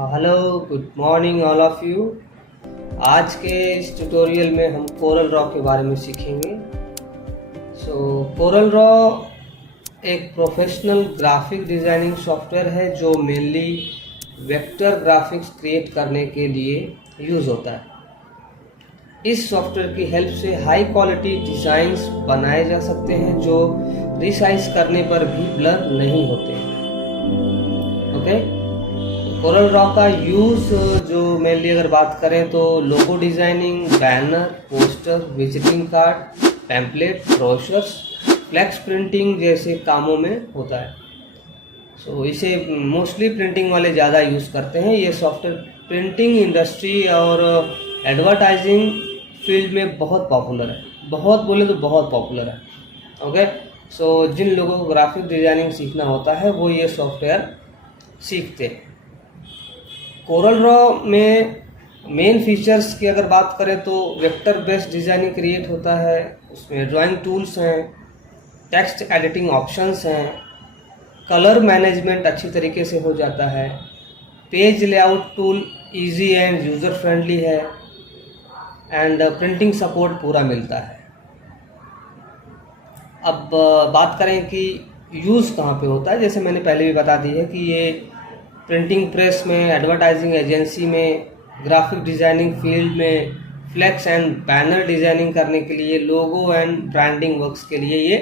Hello, good morning all of you. आज के इस ट्यूटोरियल में हम कोरल ड्रॉ के बारे में सीखेंगे। कोरल ड्रॉ एक प्रोफेशनल ग्राफिक डिज़ाइनिंग सॉफ्टवेयर है जो मेनली वेक्टर ग्राफिक्स क्रिएट करने के लिए यूज़ होता है। इस सॉफ्टवेयर की हेल्प से हाई क्वालिटी डिज़ाइंस बनाए जा सकते हैं जो रिसाइज करने पर भी ब्लर नहीं होते। ओके, कोरल ड्रॉ का यूज़ जो मेनली अगर बात करें तो logo designing, banner, poster, visiting card, pamphlet, brochures, flex printing जैसे कामों में होता है। इसे मोस्टली प्रिंटिंग वाले ज़्यादा यूज़ करते हैं। ये सॉफ्टवेयर प्रिंटिंग इंडस्ट्री और एडवर्टाइजिंग फील्ड में बहुत पॉपुलर है। बहुत बोले तो बहुत पॉपुलर है। ओके, जिन लोगों को ग्राफिक डिज़ाइनिंग सीखना होता है वो ये सॉफ्टवेयर सीखते हैं। कोरल ड्रॉ में मेन फीचर्स की अगर बात करें तो वेक्टर बेस्ड डिज़ाइनिंग क्रिएट होता है। उसमें ड्राइंग टूल्स हैं, टेक्स्ट एडिटिंग ऑप्शंस हैं, कलर मैनेजमेंट अच्छी तरीके से हो जाता है, page layout tool easy end user friendly है एंड प्रिंटिंग सपोर्ट पूरा मिलता है। अब बात करें कि यूज़ कहाँ पे होता है। जैसे मैंने पहले भी बता दी है कि ये प्रिंटिंग प्रेस में, एडवर्टाइजिंग एजेंसी में, ग्राफिक डिज़ाइनिंग फील्ड में, फ्लेक्स एंड बैनर डिज़ाइनिंग करने के लिए, लोगो एंड ब्रांडिंग वर्क्स के लिए ये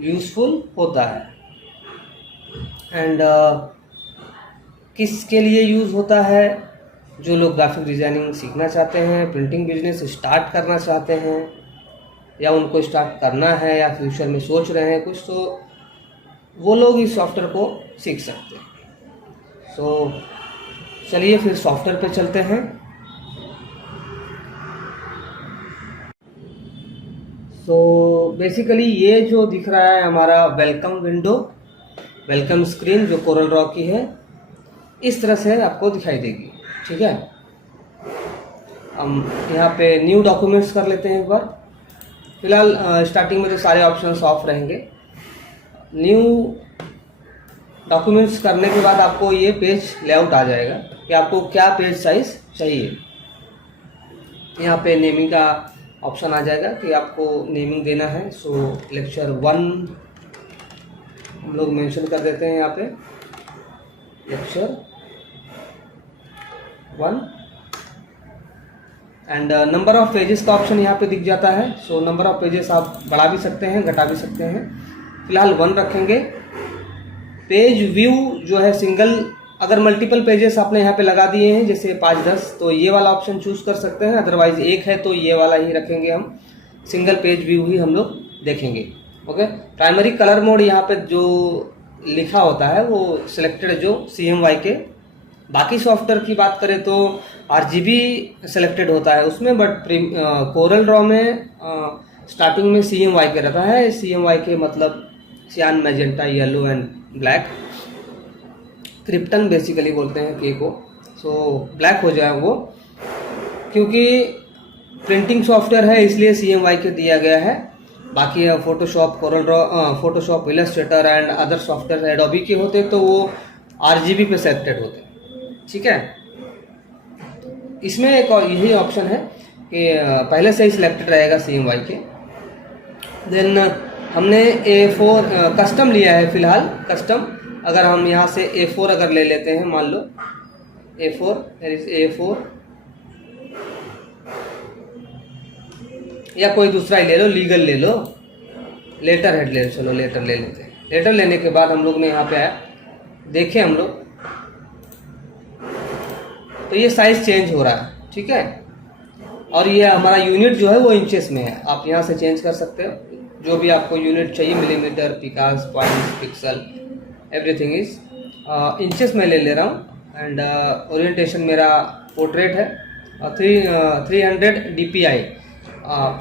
यूज़फुल होता है। एंड किसके लिए यूज़ होता है? जो लोग ग्राफिक डिज़ाइनिंग सीखना चाहते हैं, प्रिंटिंग बिजनेस स्टार्ट करना चाहते हैं, या उनको स्टार्ट करना है या फ्यूचर में सोच रहे हैं कुछ, तो वो लोग इस सॉफ्टवेयर को सीख सकते हैं। चलिए फिर सॉफ्टवेयर पे चलते हैं। बेसिकली ये जो दिख रहा है हमारा वेलकम विंडो, वेलकम स्क्रीन जो कोरल ड्रॉ की है, इस तरह से आपको दिखाई देगी। ठीक है, हम यहाँ पे न्यू डॉक्यूमेंट्स कर लेते हैं एक बार। फिलहाल स्टार्टिंग में तो सारे ऑप्शंस ऑफ रहेंगे। न्यू डॉक्यूमेंट्स करने के बाद आपको ये पेज लेआउट आ जाएगा कि आपको क्या पेज साइज चाहिए। यहाँ पे नेमिंग का ऑप्शन आ जाएगा कि आपको नेमिंग देना है। लेक्चर 1 हम लोग मेंशन कर देते हैं यहाँ पे, lecture 1 and number of pages का ऑप्शन यहाँ पे दिख जाता है। नंबर ऑफ पेजेस आप बढ़ा भी सकते हैं, घटा भी सकते हैं। फिलहाल 1 रखेंगे। पेज व्यू जो है सिंगल, अगर मल्टीपल पेजेस आपने यहाँ पे लगा दिए हैं जैसे 5-10 तो ये वाला ऑप्शन चूज कर सकते हैं, अदरवाइज एक है तो ये वाला ही रखेंगे। हम सिंगल पेज व्यू ही हम लोग देखेंगे। ओके, प्राइमरी कलर मोड यहाँ पे जो लिखा होता है वो सिलेक्टेड जो CMYK के। बाकी सॉफ्टवेयर की बात करें तो RGB सिलेक्टेड होता है उसमें, बट कोरल ड्रॉ में स्टार्टिंग में CMYK रहता है। CMYK मतलब सियान, magenta, yellow and black. Krypton basically बोलते हैं के को। ब्लैक हो जाए वो, क्योंकि प्रिंटिंग सॉफ्टवेयर है इसलिए CMYK दिया गया है। बाकी Photoshop, Corel Draw, Photoshop, Illustrator and other software Adobe के होते तो वो RGB पे सेलेक्टेड होते। ठीक है, इसमें एक यही ऑप्शन है कि पहले से ही सिलेक्टेड रहेगा CMYK। देन हमने A4 कस्टम लिया है। फिलहाल कस्टम अगर हम यहाँ से A4 अगर ले लेते हैं, मान लो A4 या कोई दूसरा ही ले लो, लीगल ले लो, लेटर हेड ले लो। चलो लेटर ले लेते हैं। लेटर लेने के बाद हम लोग ने यहाँ पे आया, देखें हम लोग तो ये साइज चेंज हो रहा है। ठीक है, और ये हमारा यूनिट जो है वो इंचेस में है। आप यहाँ से चेंज कर सकते हो जो भी आपको यूनिट चाहिए, मिलीमीटर, पिकास, point, pixel, everything is inches में ले रहा हूँ। एंड ओरिएंटेशन मेरा पोर्ट्रेट है, 300 DPI।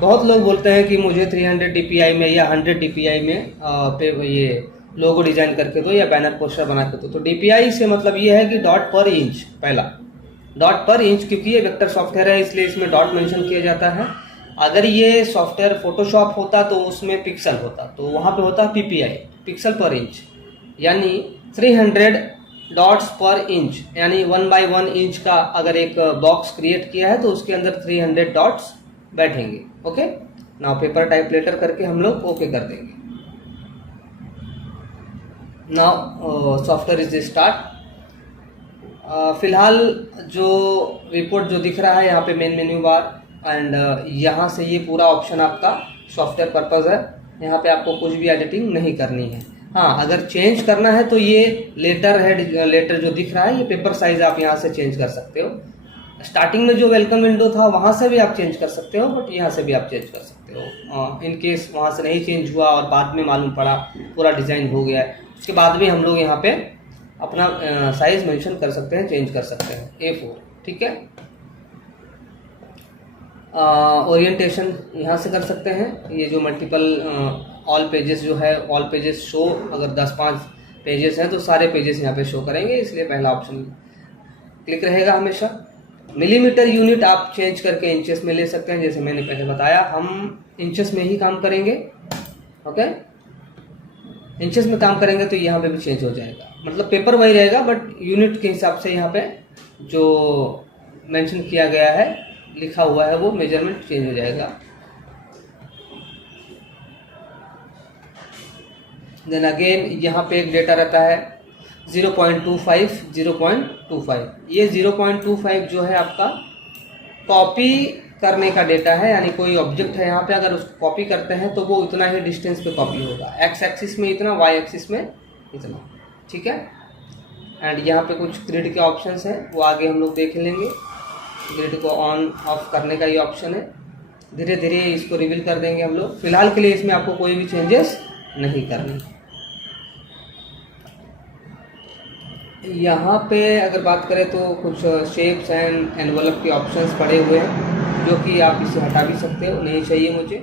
बहुत लोग बोलते हैं कि मुझे 300 DPI में या 100 DPI में पे ये लोगो डिजाइन करके दो या बैनर पोस्टर बना के दो। तो DPI से मतलब ये है कि डॉट पर इंच, पहला डॉट पर इंच, क्योंकि ये वेक्टर सॉफ्टवेयर है इसलिए इसमें डॉट मेंशन किया जाता है। अगर ये सॉफ्टवेयर फोटोशॉप होता तो उसमें पिक्सल होता, तो वहाँ पे होता PPI, पिक्सल पर इंच, यानी 300 डॉट्स पर इंच, यानी 1 by 1 इंच का अगर एक बॉक्स क्रिएट किया है तो उसके अंदर 300 डॉट्स बैठेंगे। Okay, now paper type letter करके हम लोग ओके कर देंगे। Now software is start. फिलहाल जो रिपोर्ट जो दिख रहा है यहाँ पे मेन मेन्यू बार, एंड यहाँ से ये पूरा ऑप्शन आपका सॉफ्टवेयर पर्पज़ है। यहाँ पे आपको कुछ भी एडिटिंग नहीं करनी है। हाँ, अगर चेंज करना है तो ये लेटर हेड लेटर जो दिख रहा है ये पेपर साइज आप यहाँ से चेंज कर सकते हो। स्टार्टिंग में जो वेलकम विंडो था वहाँ से भी आप चेंज कर सकते हो, बट यहाँ से भी आप चेंज कर सकते हो। इन केस वहाँ से नहीं चेंज हुआ और बाद में मालूम पड़ा पूरा डिज़ाइन हो गया है, उसके बाद भी हम लोग यहाँ पे अपना साइज मेंशन कर सकते हैं, चेंज कर सकते हैं। A4, ठीक है। ओरिएंटेशन यहाँ से कर सकते हैं। ये जो मल्टीपल ऑल पेजेस जो है, ऑल पेजेस शो, अगर 10-5 पेजेस हैं तो सारे पेजेस यहाँ पे शो करेंगे, इसलिए पहला ऑप्शन क्लिक रहेगा हमेशा। मिलीमीटर यूनिट आप चेंज करके इंचेस में ले सकते हैं, जैसे मैंने पहले बताया हम इंचेस में ही काम करेंगे। ओके, इंचेस में काम करेंगे तो यहाँ पे भी चेंज हो जाएगा, मतलब पेपर वही रहेगा बट यूनिट के हिसाब से यहाँ पे जो मेंशन किया गया है, लिखा हुआ है, वो मेजरमेंट चेंज हो जाएगा। देन अगेन यहाँ पे एक डेटा रहता है 0.25। ये 0.25 जो है आपका कॉपी करने का डेटा है, यानी कोई ऑब्जेक्ट है यहाँ पे, अगर उसको कॉपी करते हैं तो वो उतना ही डिस्टेंस पे कॉपी होगा। एक्स एक्सिस में इतना, वाई एक्सिस में इतना, ठीक है। एंड यहाँ पे कुछ ग्रिड के ऑप्शंस हैं, वो आगे हम लोग देख लेंगे। ग्रिड को ऑन ऑफ करने का ये ऑप्शन है, धीरे धीरे इसको रिवील कर देंगे हम लोग। फिलहाल के लिए इसमें आपको कोई भी चेंजेस नहीं करनी। यहाँ पे अगर बात करें तो कुछ शेप्स एंड एनवलप के ऑप्शंस पड़े हुए हैं, जो कि आप इसे हटा भी सकते हो, नहीं चाहिए मुझे।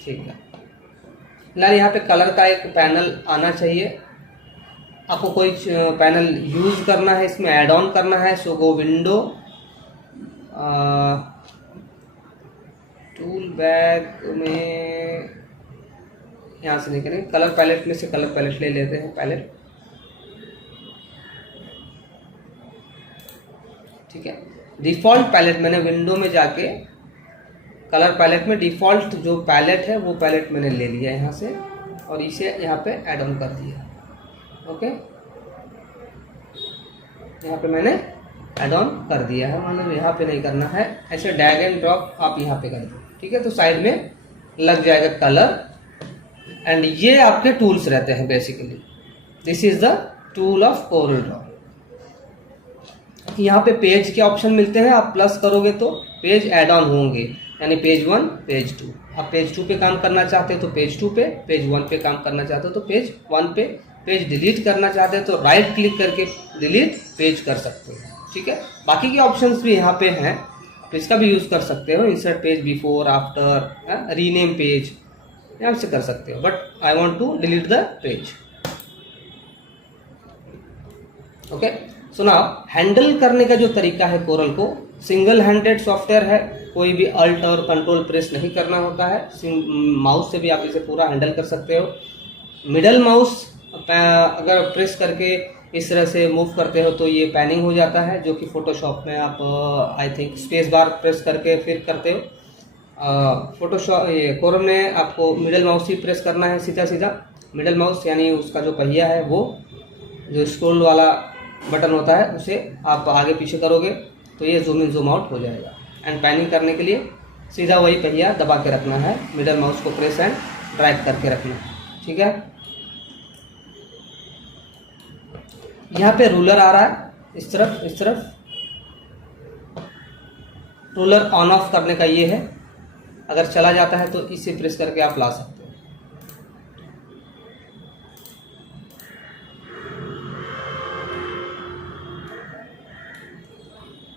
ठीक है, फिलहाल यहाँ पे कलर का एक पैनल आना चाहिए। आपको कोई पैनल यूज करना है, इसमें ऐड ऑन करना है, सो गो विंडो, टूल बैग में यहाँ से नहीं करेंगे, कलर पैलेट में से कलर पैलेट ले लेते हैं, पैलेट, ठीक है। डिफ़ॉल्ट पैलेट मैंने विंडो में जाके कलर पैलेट में डिफ़ॉल्ट जो पैलेट है वो पैलेट मैंने ले लिया यहाँ से, और इसे यहाँ पे ऐड ऑन कर दिया। ओके, यहाँ पे मैंने ऐड ऑन कर दिया है, मतलब यहाँ पे नहीं करना है, ऐसे ड्रैग एंड ड्रॉप आप यहाँ पे कर दो, ठीक है। तो साइड में लग जाएगा कलर, एंड ये आपके टूल्स रहते हैं basically. This is the tool of Corel Draw. यहाँ पे पेज के ऑप्शन मिलते हैं, आप प्लस करोगे तो पेज ऐड ऑन होंगे, यानी पेज 1, पेज 2। आप पेज 2 पे काम करना चाहते हो तो पेज 2 पे, पेज 1 पे काम करना चाहते हो तो पेज 1 पे, पेज डिलीट करना चाहते हो तो राइट क्लिक करके डिलीट पेज कर सकते हो, ठीक है। बाकी के ऑप्शंस भी यहाँ पे हैं, तो इसका भी यूज़ कर सकते हो। Insert page, before, after, rename page, यहाँ से कर सकते हो, but I want to delete the page. Okay, so now handle करने का जो तरीका है कोरल को, सिंगल हैंडेड सॉफ्टवेयर है, कोई भी अल्ट और कंट्रोल प्रेस नहीं करना होता है, माउस से भी आप इसे पूरा हैंडल कर सकते हो। मिडल माउस अगर प्रेस करके इस तरह से मूव करते हो तो ये पैनिंग हो जाता है, जो कि फोटोशॉप में आप I think space bar press करके फिर करते हो। फोटोशॉप ये कोरल में आपको मिडल माउस ही प्रेस करना है, सीधा सीधा मिडल माउस, यानी उसका जो पहिया है वो जो स्क्रॉल वाला बटन होता है उसे आप आगे पीछे करोगे तो ये जूम इन जूम आउट हो जाएगा। एंड पैनिंग करने के लिए सीधा वही पहिया दबा के रखना है, मिडल माउस को प्रेस एंड ड्रैग करके रखना है, ठीक है। यहाँ पे रूलर आ रहा है, इस तरफ रूलर ऑन ऑफ करने का ये है, अगर चला जाता है तो इसे प्रेस करके आप ला सकते हो।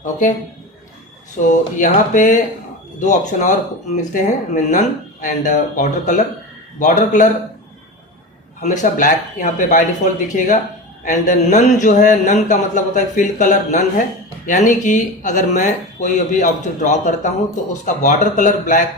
ओके, सो यहाँ पे दो ऑप्शन और मिलते हैं हमें, none and border colour. Border colour हमेशा ब्लैक यहाँ पे बाय डिफॉल्ट दिखेगा, एंड नन जो है, नन का मतलब होता है फिल कलर नन है, यानी कि अगर मैं कोई अभी ऑब्जेक्ट ड्रॉ करता हूँ तो उसका बॉर्डर कलर ब्लैक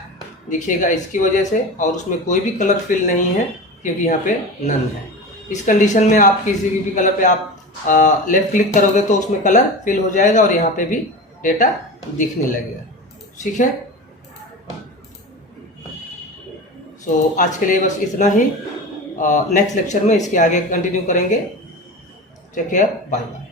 दिखेगा इसकी वजह से, और उसमें कोई भी कलर फिल नहीं है क्योंकि यहाँ पे नन है। इस कंडीशन में आप किसी भी कलर पे आप लेफ्ट क्लिक करोगे तो उसमें कलर फिल हो जाएगा और यहाँ पे भी डेटा दिखने लगेगा। ठीक है, सो आज के लिए बस इतना ही। नेक्स्ट लेक्चर में इसके आगे कंटिन्यू करेंगे। Take care, bye bye.